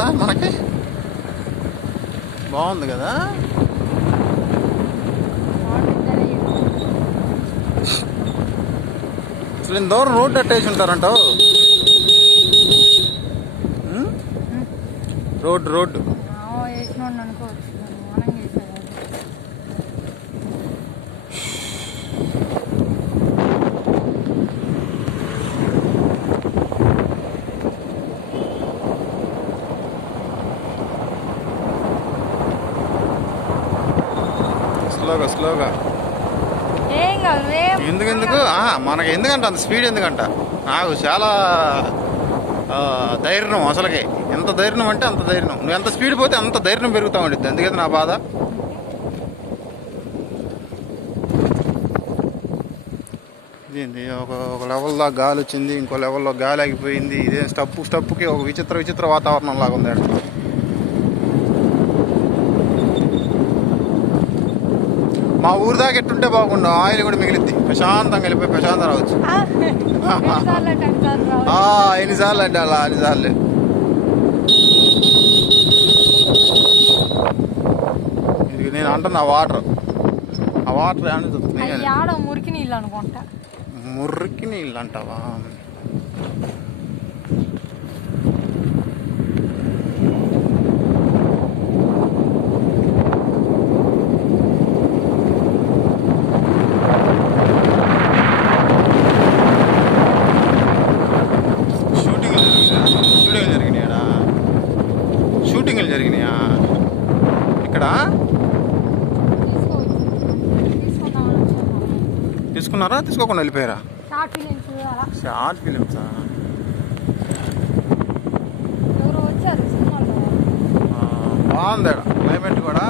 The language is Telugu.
కోట మనకి బాగుంది కదా. అసలు ఇంత దూరం రోడ్డు అట్టేసి ఉంటారంటావు. రోడ్డు స్లోగా ఎందుకు మనకి ఎందుకంట అంత స్పీడ్ ఎందుకంట. నాకు చాలా ధైర్యం అసలుకి. ఎంత ధైర్యం అంటే అంత ధైర్యం. నువ్వు ఎంత స్పీడ్ పోతే అంత ధైర్యం పెరుగుతూ ఉండిద్ది. అందుకని నా బాధ. ఇదేంటి ఒక లెవెల్లో గాలి వచ్చింది, ఇంకో లెవెల్లో గాలి ఆగిపోయింది. ఇదే స్టప్పుకి ఒక విచిత్ర వాతావరణం లాగా ఉంది. మా ఊరు దాకా ఎట్టుంటే బాగుండు. ఆయిల్ కూడా మిగిలిద్ది. ప్రశాంతంగా వెళ్ళిపోయి ప్రశాంతం రావచ్చు. ఎన్నిసార్లు అంటే అలా అన్నిసార్లు. ఇది నేను అంటున్నా వాటర్ మురికి నీళ్ళు అనుకుంటా. మురికి నీళ్ళు అంటావా? షూటింగ్లు జరిగినాయా ఇక్కడ? తీసుకున్నారా? తీసుకోకుండా వెళ్ళిపోయారా? షార్ట్ ఫిలిమ్సా? బాగుంది క్లైమేట్ కూడా.